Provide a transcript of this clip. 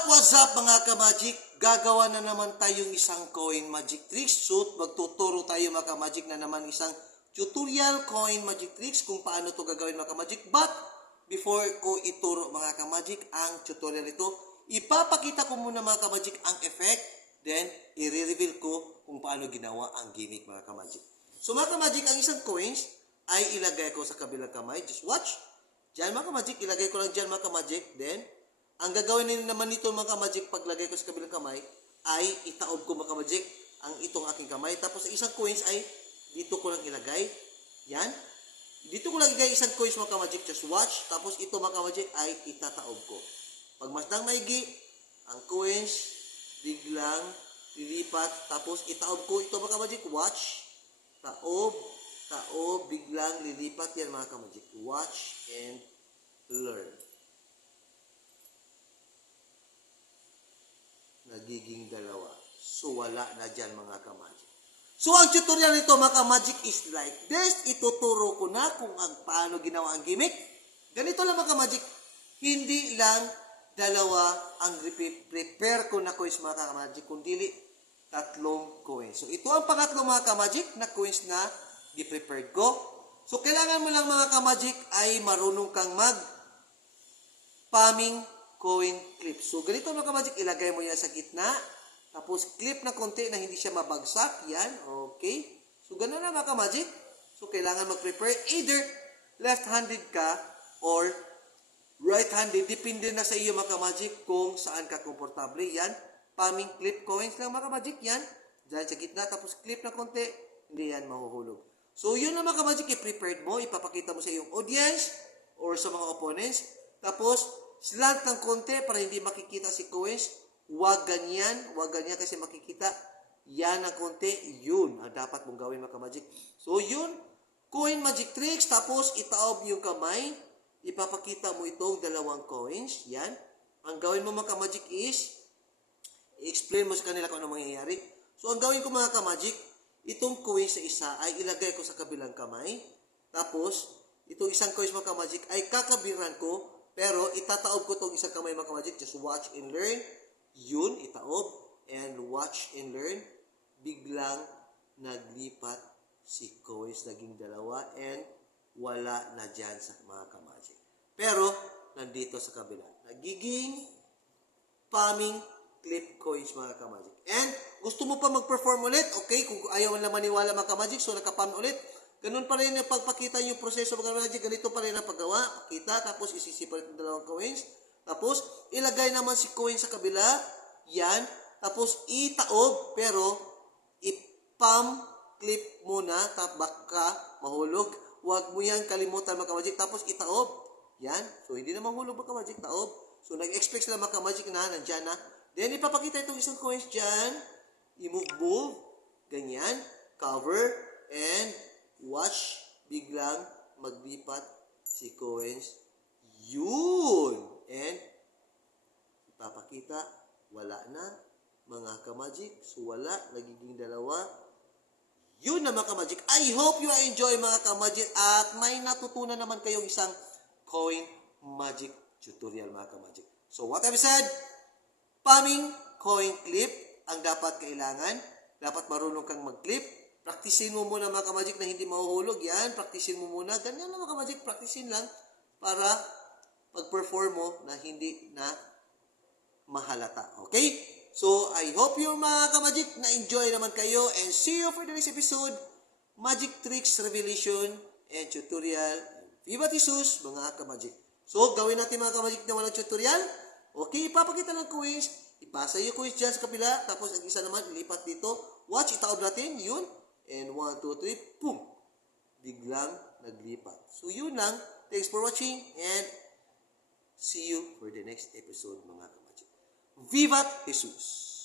up, what's up mga ka-magic? Gagawa na naman tayong isang coin magic tricks. So, magtuturo tayo mga ka-magic na naman isang tutorial coin magic tricks kung paano to gagawin mga ka-magic. But, before ko ituro mga ka-magic ang tutorial ito, ipapakita ko muna mga ka-magic ang effect. Then, i-reveal ko kung paano ginawa ang gimmick mga ka-magic. So mga ka-magic, ang isang coins ay ilagay ko sa kabilang kamay. Just watch. Diyan mga ka-magic, ilagay ko lang dyan mga ka-magic. Then, ang gagawin naman nito mga ka-magic paglagay ko sa kabilang kamay ay itaob ko mga ka-magic ang itong aking kamay. Tapos ang isang coins ay dito ko lang ilagay. Yan. Dito ko lang ilagay isang coins mga ka-magic. Just watch. Tapos ito mga ka-magic ay itataob ko. Pag masdang maigi, ang coins biglang lilipat. Tapos itaob ko ito mga ka-magic. Watch. Taob. Taob. Biglang lilipat yan mga ka-magic. Watch and learn. Nagiging dalawa. So, wala na dyan mga kamagic. So, ang tutorial nito mga kamagic is like this. Ituturo ko na kung ang paano ginawa ang gimmick. Ganito lang mga kamagic. Hindi lang dalawa ang prepare ko na coins mga kamagic, kundi tatlong coins. So, ito ang pangatlo mga kamagic na coins na di-prepared ko. So, kailangan mo lang mga kamagic ay marunong kang mag palming coin clip. So, ganito mga kamagic, ilagay mo yan sa gitna. Tapos, clip na konti na hindi siya mabagsak. Yan, okay. So, ganun na mga kamagic. So, kailangan mag-prepare either left-handed ka or right-handed. Depende na sa iyo mga kamagic kung saan ka komportable. Yan, palming clip coins lang mga kamagic. Yan, dyan sa gitna. Tapos, clip na konti, hindi yan mahuhulog. So, yun na mga kamagic, i-prepared mo. Ipapakita mo sa iyong audience or sa mga opponents. Tapos, slant ng konti para hindi makikita si Coins. Huwag ganyan. Huwag ganyan kasi makikita. Yan ang konti. Yun ang dapat mong gawin mga kamagic. So, yun. Coin magic tricks. Tapos, itaob yung kamay. Ipapakita mo itong dalawang coins. Yan. Ang gawin mo mga kamagic is, i-explain mo sa kanila kung ano mangyayari. So, ang gawin ko mga kamagic, itong coins sa isa ay ilagay ko sa kabilang kamay. Tapos, itong isang coins mga kamagic ay kakabiran ko pero itataob ko itong isang kamay mga kamagic. Just watch and learn. Yun, itaob. And watch and learn. Biglang naglipat si coins. Naging dalawa. And wala na dyan sa mga kamagic. Pero, nandito sa kabila. Nagiging palming clip coins mga kamagic. And, gusto mo pa mag-perform ulit? Okay, kung ayaw na maniwala mga kamagic, so nakapam ulit. Ganun pa rin yung pagpakita yung proseso mga kamagic. Ganito pa rin ang paggawa. Pakita, tapos isisipalit ng dalawang coins. Tapos, ilagay naman si coin sa kabila. Yan. Tapos, itaob, pero ipam clip muna, tapos baka mahulog. Huwag mo yan kalimutan mga kamagic. Tapos, itaob. Yan. So, hindi na mahulog mga kamagic, taob. So, nag-expect sila mga kamagic na, nandyan na. Then, ipapakita itong isang coins dyan. I-move-move. Ganyan. Cover. And, watch. Biglang maglipat si coins. Yun! And, ipapakita, wala na. Mga kamagic. So, wala. Nagiging dalawa. Yun na mga kamagic. I hope you enjoy mga kamagic at may natutunan naman kayong isang coin magic tutorial mga kamagic. So what I've said, palming coin clip ang dapat kailangan. Dapat marunong kang mag-clip. Praktisin mo muna mga kamagic na hindi mahuhulog. Yan, praktisin mo muna. Ganyan lang mga kamagic, praktisin lang para pag-perform mo na hindi na mahalata. Okay? So, I hope you mga kamagic na enjoy naman kayo and see you for the next episode. Magic Tricks Revelation and Tutorial. Viva Jesus, mga kamagic. So, gawin natin mga kamagic na walang tutorial. Okay, ipapakita ng quiz. Ipasa yung quiz dyan sa kabila. Tapos, ang isa naman, lipat dito. Watch, itaob natin. Yun. And 1, 2, 3, boom. Biglang naglipat. So, yun lang. Thanks for watching and see you for the next episode, mga kamagic. Vivat Jesus!